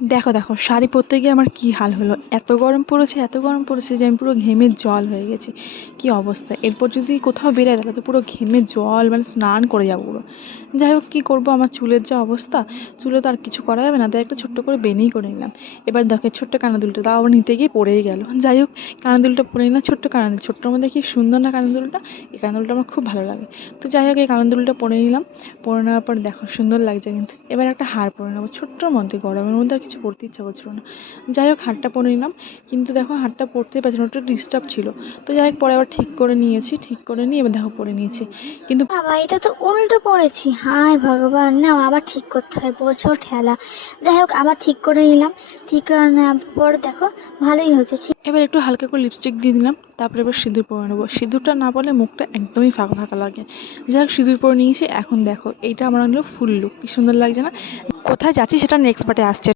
দেখো দেখো শাড়ি পরতে গিয়ে আমার কি হাল হলো, এত গরম পড়েছে যে আমি পুরো ঘেমে জল হয়ে গেছি। কি অবস্থা, এরপর যদি কোথাও বেরোয় তাহলে তো পুরো ঘেমে জল, মানে স্নান করে যাবো পুরো। যাই হোক, কী করবো, আমার চুলের যা অবস্থা, চুলে তো আর কিছু করা যাবে না, তাই একটা ছোট্ট করে বেনি করে নিলাম। এবার দেখো ছোট্ট কানাদুলটা, তাও আবার নিতে গিয়ে পড়েই গেল। যাই হোক, কানাদুলটা পরে নিলাম, ছোট্ট কানাদুল, ছোট্টোর মধ্যে কি সুন্দর না কানাদুলটা। এই কানাদুলটা আমার খুব ভালো লাগে। তো যাই হোক, এই কানাদুলটা পরে নিলাম। পরে নেওয়ার পর দেখো সুন্দর লাগছে কিন্তু। এবার একটা হার পরে নেবো ছোট্টোর মধ্যে, গরমের মধ্যে আর কিছু পরতে ইচ্ছা করছিল না। যাই হোক, হারটা পরে নিলাম, কিন্তু দেখো হারটা পরতেই পারছি না, একটু ডিস্টার্ব ছিল। তো যাই হোক, পরে আবার ঠিক করে নিয়েছি, ঠিক করে নিয়ে এবার দেখো পরে নিয়েছি কিন্তু। বাবা, এটা তো উল্টো পড়েছি। হায় ভগবান, না আবার ঠিক করতে হয়, বছর ঠেলা। যাই হোক, আবার ঠিক করে নিলাম। ঠিক করে নেওয়ার পর দেখো ভালোই হয়েছে। এবার একটু হালকা করে লিপস্টিক দিয়ে দিলাম, তারপরে এবার সিঁদুর পরে নেবো। সিঁদুরটা না পরলে মুখটা একদমই ফাঁকা ফাঁকা লাগে। যাই হোক, সিঁদুর পরে নিয়েছি। এখন দেখো এইটা আমার হলো ফুল লুক, কি সুন্দর লাগছে না। কোথায় যাচ্ছি সেটা নেক্সট পার্টে আসছে।